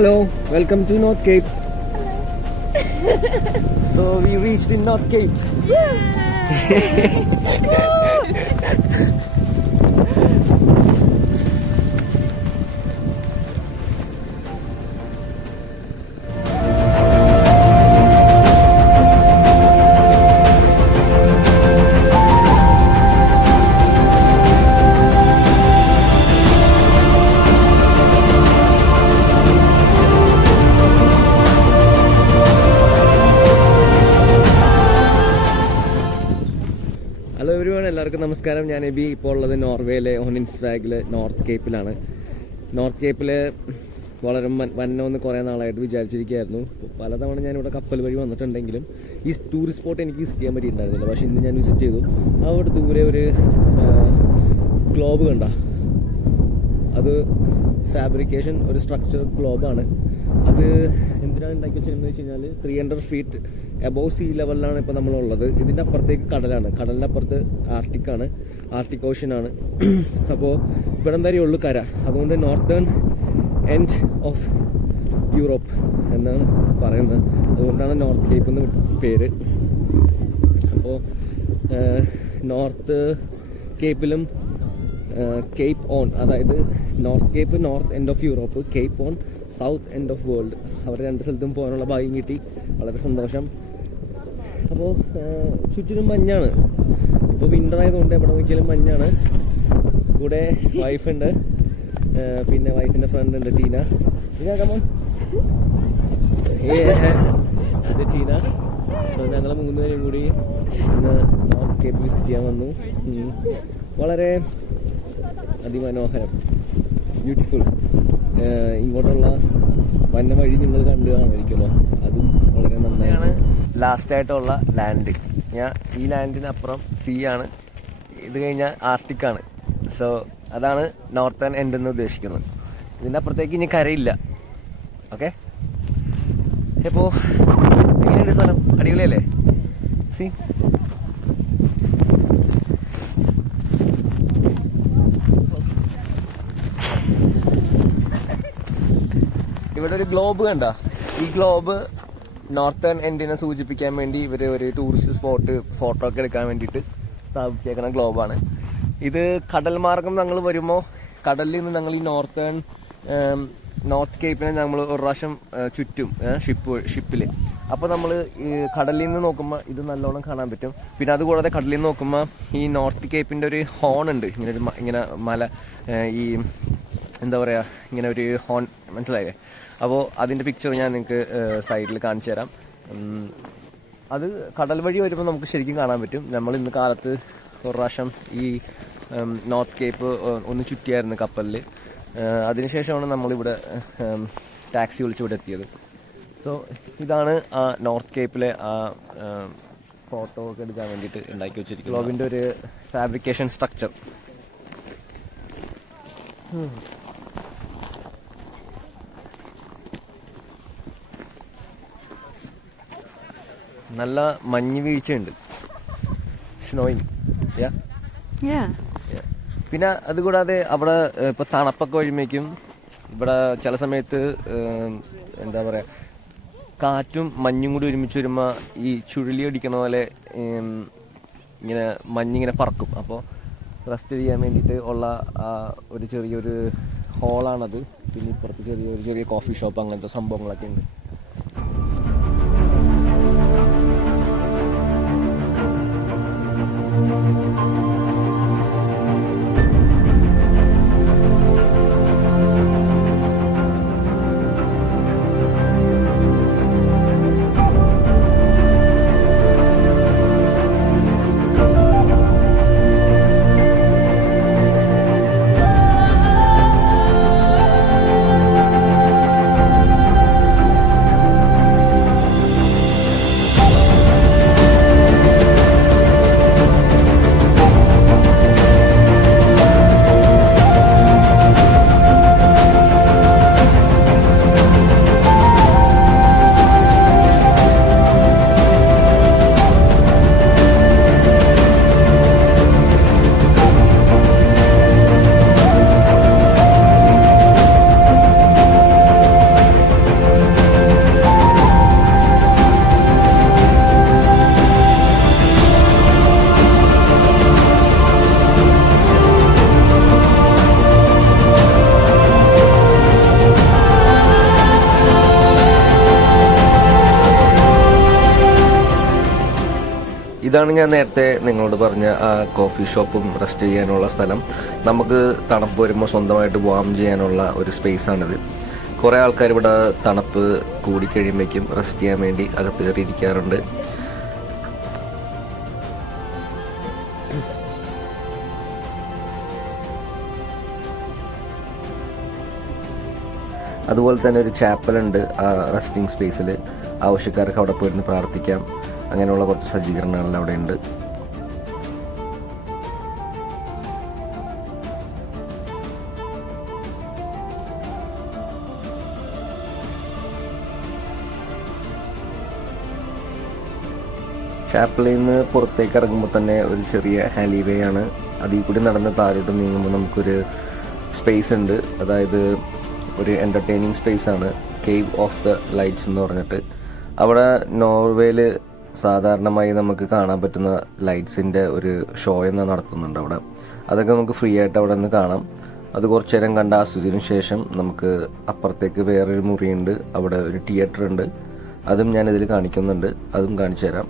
Hello, welcome to North Cape. So we reached in North Cape. Hello everyone, എല്ലാവർക്കും നമസ്കാരം. ഞാൻ AB. ഇപ്പോൾ ഉള്ളത് നോർവേയിലെ ഓണിൻസ്വാഗിലെ നോർത്ത് കേപ്പിലാണ്. നോർത്ത് കേപ്പിൽ വളരെ വന്നമെന്ന് കുറേ നാളായിട്ട് വിചാരിച്ചിരിക്കുകയായിരുന്നു. പലതവണ ഞാനിവിടെ കപ്പൽ വഴി വന്നിട്ടുണ്ടെങ്കിലും ഈ ടൂറിസ്റ്റ് സ്പോട്ട് എനിക്ക് വിസിറ്റ് ചെയ്യാൻ പറ്റിയിട്ടുണ്ടായിരുന്നില്ല. പക്ഷേ ഇന്ന് ഞാൻ വിസിറ്റ് ചെയ്തു. അവിടെ ദൂരെ ഒരു ഗ്ലോബ് കണ്ട, അത് ഫാബ്രിക്കേഷൻ ഒരു സ്ട്രക്ചർ ഗ്ലോബാണ്. അത് എന്തിനാണ് ഉണ്ടാക്കി വെച്ചതെന്ന് വെച്ച് കഴിഞ്ഞാൽ 300 ഫീറ്റ് എബോവ് സീ ലെവലിലാണ് ഇപ്പോൾ നമ്മളുള്ളത്. ഇതിൻ്റെ അപ്പുറത്തേക്ക് കടലാണ്, കടലിൻ്റെ അപ്പുറത്ത് ആർട്ടിക്കാണ്, ആർട്ടിക് ഓഷ്യനാണ്. അപ്പോൾ ഇവിടെ എന്തായാലും ഉള്ളു കര. അതുകൊണ്ട് നോർത്തേൺ എൻഡ് ഓഫ് യൂറോപ്പ് എന്നാണ് പറയുന്നത്. അതുകൊണ്ടാണ് നോർത്ത് കേപ്പ് എന്ന് പേര്. അപ്പോൾ നോർത്ത് കേപ്പിലും കേപ്പ് ഓൺ, അതായത് North Cape north end of Europe, Cape Horn south end of world. അവർ രണ്ട് സ്ഥലത്തും പോകാനുള്ള ഭാഗ്യം കിട്ടി. വളരെ സന്തോഷം. അപ്പോൾ ചുറ്റിനും മഞ്ഞാണ്. ഇപ്പോൾ വിൻ്റർ ആയതുകൊണ്ട് എവിടെ നോക്കിയാലും മഞ്ഞാണ്. കൂടെ വൈഫുണ്ട്, പിന്നെ വൈഫിൻ്റെ ഫ്രണ്ട് ഉണ്ട് ടീന. കമോൺ, അത് ടീന. സോ ഞങ്ങൾ 3 പേരും കൂടി ഇന്ന് നോർത്ത് കേപ്പ് വിസിറ്റ് ചെയ്യാൻ വന്നു. വളരെ അതിമനോഹരം, ബ്യൂട്ടിഫുൾ. ഇങ്ങോട്ടുള്ള വന്ന വഴി നിങ്ങൾ കണ്ടു കാണുമായിരിക്കുമല്ലോ, അതും വളരെ നന്നായാണ്. ലാസ്റ്റ് ആയിട്ടുള്ള ലാൻഡ്, ഈ ലാൻഡിനപ്പുറം സീ ആണ്, ഇത് കഴിഞ്ഞാൽ ആർട്ടിക്കാണ്. സോ അതാണ് നോർത്തേൺ എൻഡ് എന്ന് ഉദ്ദേശിക്കുന്നത്. ഇതിൻ്റെ അപ്പുറത്തേക്ക് ഇനി കരയില്ല. ഓക്കെ, ഇപ്പോൾ എങ്ങനെയുണ്ട് സ്ഥലം? അടിപൊളിയല്ലേ? സീ ഇവിടെ ഒരു ഗ്ലോബ് കണ്ട. ഈ ഗ്ലോബ് നോർത്തേൺ എൻഡിനെ സൂചിപ്പിക്കാൻ വേണ്ടി ഇവർ ഒരു ടൂറിസ്റ്റ് സ്പോട്ട് ഫോട്ടോ ഒക്കെ എടുക്കാൻ വേണ്ടിയിട്ട് സ്ഥാപിച്ചേക്കുന്ന ഗ്ലോബാണ്. ഇത് കടൽ മാർഗം ഞങ്ങൾ വരുമ്പോൾ കടലിൽ നിന്ന് ഞങ്ങൾ ഈ നോർത്ത് കേപ്പിനെ നമ്മൾ ഒരു പ്രാവശ്യം ചുറ്റും ഷിപ്പിൽ. അപ്പോൾ നമ്മൾ ഈ കടലിൽ നിന്ന് നോക്കുമ്പോൾ ഇത് നല്ലോണം കാണാൻ പറ്റും. പിന്നെ അതുകൂടാതെ കടലിൽ നിന്ന് നോക്കുമ്പോൾ ഈ നോർത്ത് കേപ്പിൻ്റെ ഒരു ഹോൺ ഉണ്ട്, ഇങ്ങനെ മല, ഈ എന്താ പറയുക, ഇങ്ങനെ ഒരു ഹോൺ, മനസ്സിലായില്ലേ? അപ്പോൾ അതിൻ്റെ പിക്ചർ ഞാൻ നിങ്ങൾക്ക് സൈഡിൽ കാണിച്ചു തരാം. അത് കടൽ വഴി വരുമ്പോൾ നമുക്ക് ശരിക്കും കാണാൻ പറ്റും. നമ്മൾ ഇന്ന് കാലത്ത് ഒരു പ്രാവശ്യം ഈ നോർത്ത് കേപ്പ് ഒന്ന് ചുറ്റിയായിരുന്നു കപ്പലിൽ. അതിനുശേഷമാണ് നമ്മളിവിടെ ടാക്സി വിളിച്ച് ഇവിടെ എത്തിയത്. സോ ഇതാണ് ആ നോർത്ത് കേപ്പിലെ ആ ഫോട്ടോ ഒക്കെ എടുക്കാൻ വേണ്ടിയിട്ട് ഉണ്ടാക്കി വെച്ചിരിക്കുന്നത് ഗ്ലോബിൻ്റെ ഒരു ഫാബ്രിക്കേഷൻ സ്ട്രക്ചർ. നല്ല മഞ്ഞ് വീഴ്ചയുണ്ട്, സ്നോയിങ്. പിന്നെ അതുകൂടാതെ അവിടെ ഇപ്പോൾ തണുപ്പൊക്കെ വരുമ്പോഴേക്കും ഇവിടെ ചില സമയത്ത് എന്താ പറയുക, കാറ്റും മഞ്ഞും കൂടി ഒരുമിച്ച് വരുമ്പോൾ ഈ ചുഴലി അടിക്കണ പോലെ ഇങ്ങനെ മഞ്ഞിങ്ങനെ പറക്കും. അപ്പോൾ റെസ്റ്റ് ചെയ്യാൻ വേണ്ടിയിട്ട് ഉള്ള ഒരു ചെറിയൊരു ഹോളാണത്. പിന്നെ ഇപ്പുറത്ത് ചെറിയ കോഫി ഷോപ്പ്, അങ്ങനത്തെ സംഭവങ്ങളൊക്കെ ഉണ്ട്. ഇതാണ് ഞാൻ നേരത്തെ നിങ്ങളോട് പറഞ്ഞ ആ കോഫി ഷോപ്പും റെസ്റ്റ് ചെയ്യാനുള്ള സ്ഥലം. നമുക്ക് തണുപ്പ് വരുമ്പോൾ സ്വന്തമായിട്ട് വാം ചെയ്യാനുള്ള ഒരു സ്പേസാണിത്. കുറേ ആൾക്കാർ ഇവിടെ തണുപ്പ് കൂടിക്കഴിയുമ്പോഴേക്കും റെസ്റ്റ് ചെയ്യാൻ വേണ്ടി അകത്ത് കയറിയിരിക്കാറുണ്ട്. അതുപോലെ തന്നെ ഒരു ചാപ്പലുണ്ട് ആ റെസ്റ്റിംഗ് സ്പേസിൽ. ആവശ്യക്കാർക്ക് അവിടെ പോയിരുന്ന് പ്രാർത്ഥിക്കാം. അങ്ങനെയുള്ള കുറച്ച് സജ്ജീകരണങ്ങൾ അവിടെ ഉണ്ട്. ചാപ്പലിൽ നിന്ന് പുറത്തേക്ക് ഇറങ്ങുമ്പോൾ തന്നെ ഒരു ചെറിയ ഹാലിവേ ആണ്. അതിൽ കൂടി നടന്ന് താഴോട്ട് നീങ്ങുമ്പോൾ നമുക്കൊരു സ്പേസ് ഉണ്ട്. അതായത് ഒരു എൻ്റർടൈനിങ് സ്പേസാണ്, കേവ് ഓഫ് ദ ലൈറ്റ്സ് എന്ന് പറഞ്ഞിട്ട്. അവിടെ നോർവേയിൽ സാധാരണമായി നമുക്ക് കാണാൻ പറ്റുന്ന ലൈറ്റ്സിൻ്റെ ഒരു ഷോ എന്ന് നടത്തുന്നുണ്ട് അവിടെ. അതൊക്കെ നമുക്ക് ഫ്രീ ആയിട്ട് അവിടെ നിന്ന് കാണാം. അത് കുറച്ചു നേരം കണ്ട് ആസ്വദിച്ചതിന് ശേഷം നമുക്ക് അപ്പുറത്തേക്ക് വേറൊരു മുറിയുണ്ട്, അവിടെ ഒരു തിയേറ്റർ ഉണ്ട്. അതും ഞാനിതിൽ കാണിക്കുന്നുണ്ട്, അതും കാണിച്ചു തരാം.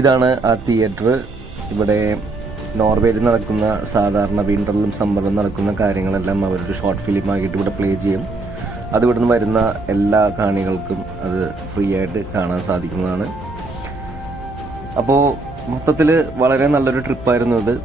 ഇതാണ് ആ തിയേറ്റർ. ഇവിടെ നോർവേയിൽ നടക്കുന്ന സാധാരണ വിൻ്ററിലും സമ്മറിലും നടക്കുന്ന കാര്യങ്ങളെല്ലാം അവരൊരു ഷോർട്ട് ഫിലിമാക്കിയിട്ട് ഇവിടെ പ്ലേ ചെയ്യും. അത് ഇവിടുന്ന് വരുന്ന എല്ലാ കാണികൾക്കും അത് ഫ്രീ ആയിട്ട് കാണാൻ സാധിക്കുന്നതാണ്. അപ്പോൾ മൊത്തത്തിൽ വളരെ നല്ലൊരു ട്രിപ്പായിരുന്നു ഇത്.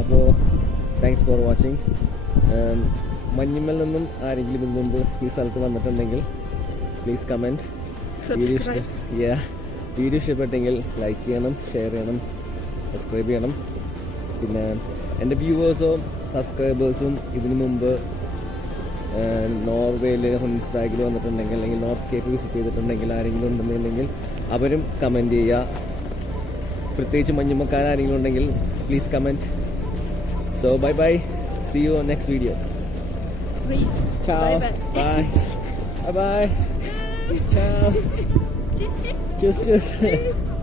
അപ്പോൾ താങ്ക്സ് ഫോർ വാച്ചിങ്. മഞ്ഞുമ്മൽ നിന്നും ആരെങ്കിലും ഇതിന് മുമ്പ് ഈ സ്ഥലത്ത് വന്നിട്ടുണ്ടെങ്കിൽ പ്ലീസ് കമൻറ്റ്. വീഡിയോ ഇഷ്ടപ്പെട്ടെങ്കിൽ ലൈക്ക് ചെയ്യണം, ഷെയർ ചെയ്യണം, സബ്സ്ക്രൈബ് ചെയ്യണം. പിന്നെ എൻ്റെ വ്യൂവേഴ്സും സബ്സ്ക്രൈബേഴ്സും ഇതിനു മുമ്പ് നോർവേയിൽ ഹൊൻസ്ബാഗിൽ വന്നിട്ടുണ്ടെങ്കിൽ അല്ലെങ്കിൽ നോർത്ത് കേപ്പ് വിസിറ്റ് ചെയ്തിട്ടുണ്ടെങ്കിൽ ആരെങ്കിലും ഉണ്ടെന്നുണ്ടെങ്കിൽ അവരും കമൻറ്റ് ചെയ്യുക. പ്രത്യേകിച്ച് മഞ്ഞുമ്മക്കാരെങ്കിലും ഉണ്ടെങ്കിൽ please comment. So bye bye. See you on next video. Freeze. Ciao. Bye. Bye bye. Ciao. Tschüss, tschüss. Tschüss, tschüss. Tschüss.